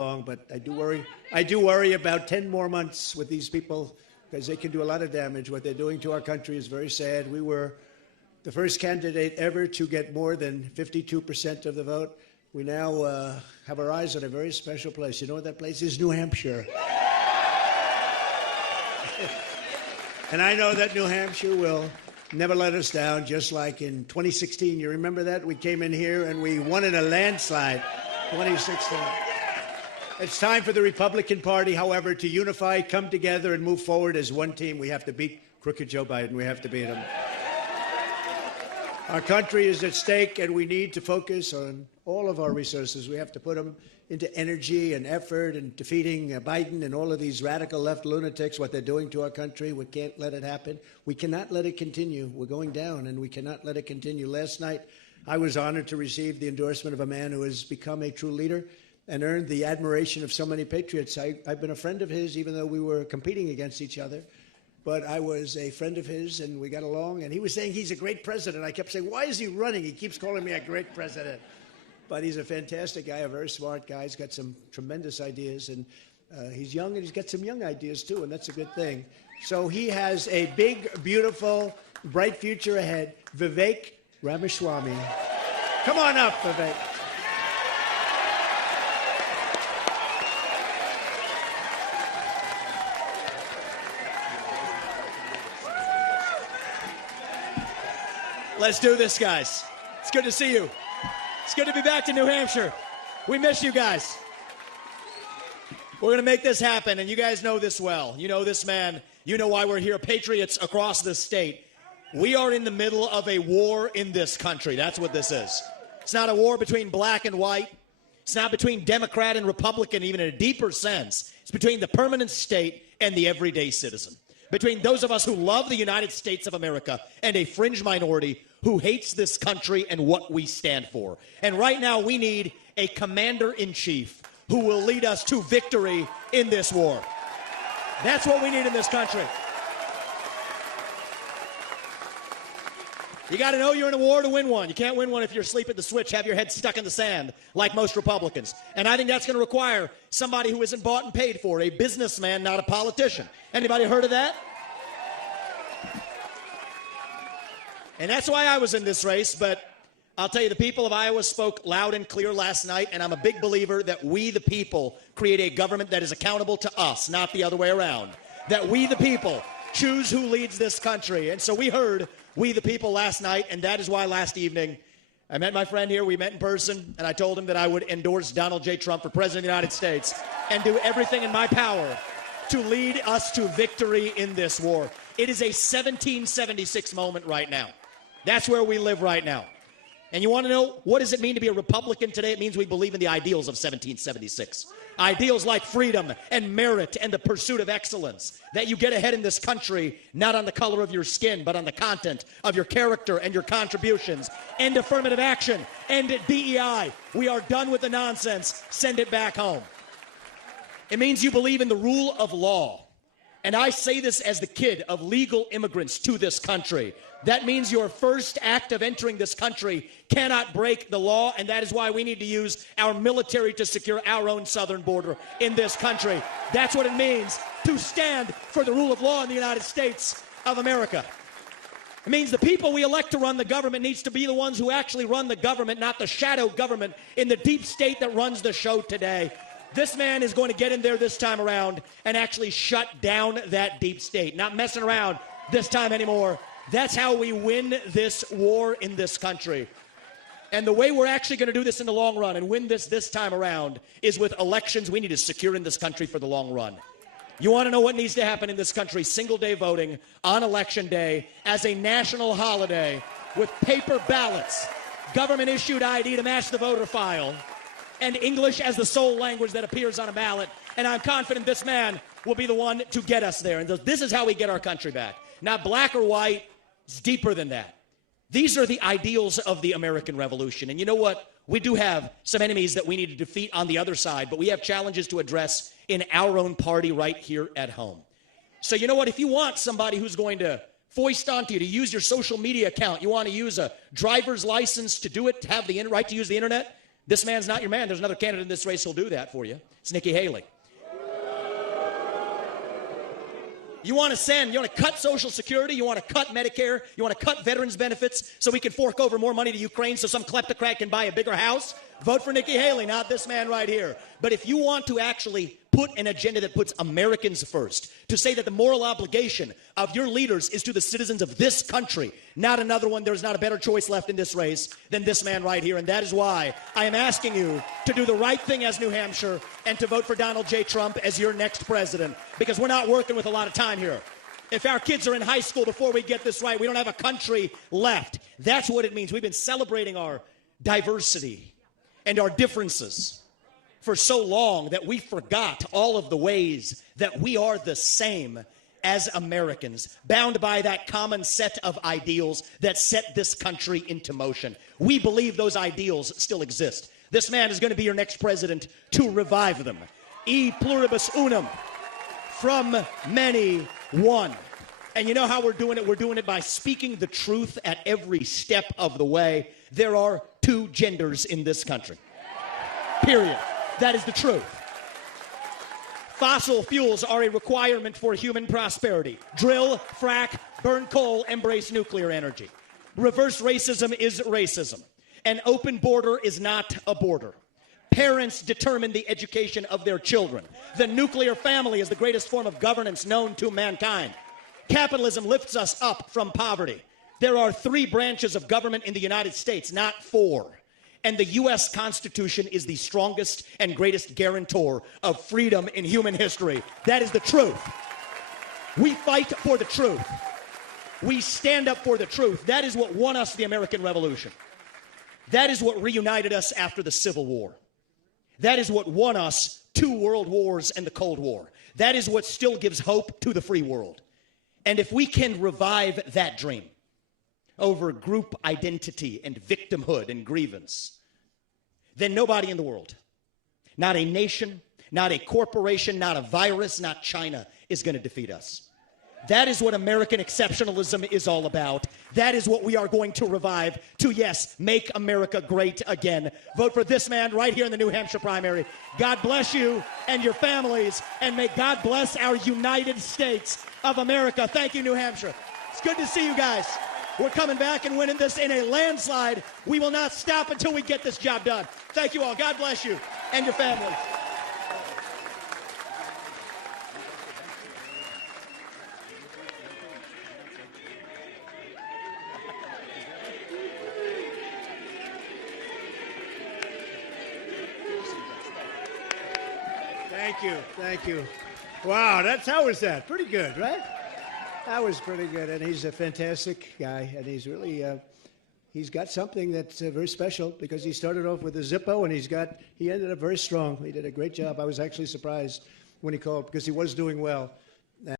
long, but I do worry about 10 more months with these people because they can do a lot of damage. What they're doing to our country is very sad. We were the first candidate ever to get more than 52% of the vote. We now have our eyes on a very special place. You know what that place is? New Hampshire. And I know that New Hampshire will never let us down, just like in 2016. You remember that? We came in here and we won in a landslide, 2016. It's time for the Republican Party, however, to unify, come together, and move forward as one team. We have to beat crooked Joe Biden. We have to beat him. Our country is at stake, and we need to focus on all of our resources. We have to put them into energy and effort and defeating Biden and all of these radical left lunatics, what they're doing to our country. We can't let it happen. We cannot let it continue. We're going down, and we cannot let it continue. Last night, I was honored to receive the endorsement of a man who has become a true leader and earned the admiration of so many patriots. I've been a friend of his, even though we were competing against each other. But I was a friend of his, and we got along. And he was saying he's a great president. I kept saying, why is he running? He keeps calling me a great president. But he's a fantastic guy, a very smart guy. He's got some tremendous ideas. And he's young, and he's got some young ideas, too, and that's a good thing. So he has a big, beautiful, bright future ahead. Vivek Ramaswamy. Come on up, Vivek. Let's do this, guys. It's good to see you. It's good to be back to New Hampshire. We miss you guys. We're going to make this happen, and you guys know this well. You know this man. You know why we're here. Patriots across the state. We are in the middle of a war in this country. That's what this is. It's not a war between black and white. It's not between Democrat and Republican, even in a deeper sense. It's between the permanent state and the everyday citizen. Between those of us who love the United States of America and a fringe minority who hates this country and what we stand for. And right now we need a commander-in-chief who will lead us to victory in this war. That's what we need in this country. You got to know you're in a war to win one. You can't win one if you're asleep at the switch, have your head stuck in the sand like most Republicans. And I think that's going to require somebody who isn't bought and paid for, a businessman, not a politician. Anybody heard of that? And that's why I was in this race, but I'll tell you, the people of Iowa spoke loud and clear last night, and I'm a big believer that we, the people, create a government that is accountable to us, not the other way around. That we, the people, choose who leads this country. And so we heard we, the people, last night, and that is why last evening I met my friend here. We met in person, and I told him that I would endorse Donald J. Trump for President of the United States and do everything in my power to lead us to victory in this war. It is a 1776 moment right now. That's where we live right now. And you want to know, what does it mean to be a Republican today? It means we believe in the ideals of 1776. Ideals like freedom and merit and the pursuit of excellence. That you get ahead in this country, not on the color of your skin, but on the content of your character and your contributions. End affirmative action. End DEI. We are done with the nonsense. Send it back home. It means you believe in the rule of law. And I say this as the kid of legal immigrants to this country. That means your first act of entering this country cannot break the law, and that is why we need to use our military to secure our own southern border in this country. That's what it means to stand for the rule of law in the United States of America. It means the people we elect to run the government needs to be the ones who actually run the government, not the shadow government in the deep state that runs the show today. This man is going to get in there this time around and actually shut down that deep state. Not messing around this time anymore. That's how we win this war in this country. And the way we're actually going to do this in the long run and win this time around is with elections we need to secure in this country for the long run. You want to know what needs to happen in this country? Single-day voting on Election Day as a national holiday with paper ballots, government-issued ID to match the voter file, and English as the sole language that appears on a ballot. And I'm confident this man will be the one to get us there. And this is how we get our country back. Not black or white. It's deeper than that. These are the ideals of the American Revolution. And you know what? We do have some enemies that we need to defeat on the other side, but we have challenges to address in our own party right here at home. So you know what? If you want somebody who's going to foist onto you to use your social media account, you want to use a driver's license to do it, to have the right to use the internet, This man's not your man. There's another candidate in this race who'll do that for you. It's Nikki Haley. You want to cut Social Security, you want to cut Medicare, you want to cut veterans benefits so we can fork over more money to Ukraine so some kleptocrat can buy a bigger house? Vote for Nikki Haley, not this man right here. But if you want to actually put an agenda that puts Americans first, to say that the moral obligation of your leaders is to the citizens of this country, not another one, there's not a better choice left in this race than this man right here. And that is why I am asking you to do the right thing as New Hampshire and to vote for Donald J. Trump as your next president, because we're not working with a lot of time here. If our kids are in high school before we get this right, we don't have a country left. That's what it means. We've been celebrating our diversity and our differences for so long that we forgot all of the ways that we are the same as Americans, bound by that common set of ideals that set this country into motion. We believe those ideals still exist. This man is going to be your next president to revive them. E pluribus unum, from many, one. And you know how we're doing it? We're doing it by speaking the truth at every step of the way. There are two genders in this country. Period. That is the truth. Fossil fuels are a requirement for human prosperity. Drill, frack, burn coal, embrace nuclear energy. Reverse racism is racism. An open border is not a border. Parents determine the education of their children. The nuclear family is the greatest form of governance known to mankind. Capitalism lifts us up from poverty. There are 3 branches of government in the United States, not 4. And the U.S. Constitution is the strongest and greatest guarantor of freedom in human history. That is the truth. We fight for the truth. We stand up for the truth. That is what won us the American Revolution. That is what reunited us after the Civil War. That is what won us 2 world wars and the Cold War. That is what still gives hope to the free world. And if we can revive that dream over group identity and victimhood and grievance, then nobody in the world, not a nation, not a corporation, not a virus, not China, is going to defeat us. That is what American exceptionalism is all about. That is what we are going to revive to, yes, make America great again. Vote for this man right here in the New Hampshire primary. God bless you and your families, and may God bless our United States of America. Thank you, New Hampshire. It's good to see you guys. We're coming back and winning this in a landslide. We will not stop until we get this job done. Thank you all. God bless you and your families. Thank you. Thank you. Wow, how was that? Pretty good, right? That was pretty good, and he's a fantastic guy, and he's really, he's got something that's very special, because he started off with a Zippo, and he ended up very strong. He did a great job. I was actually surprised when he called, because he was doing well.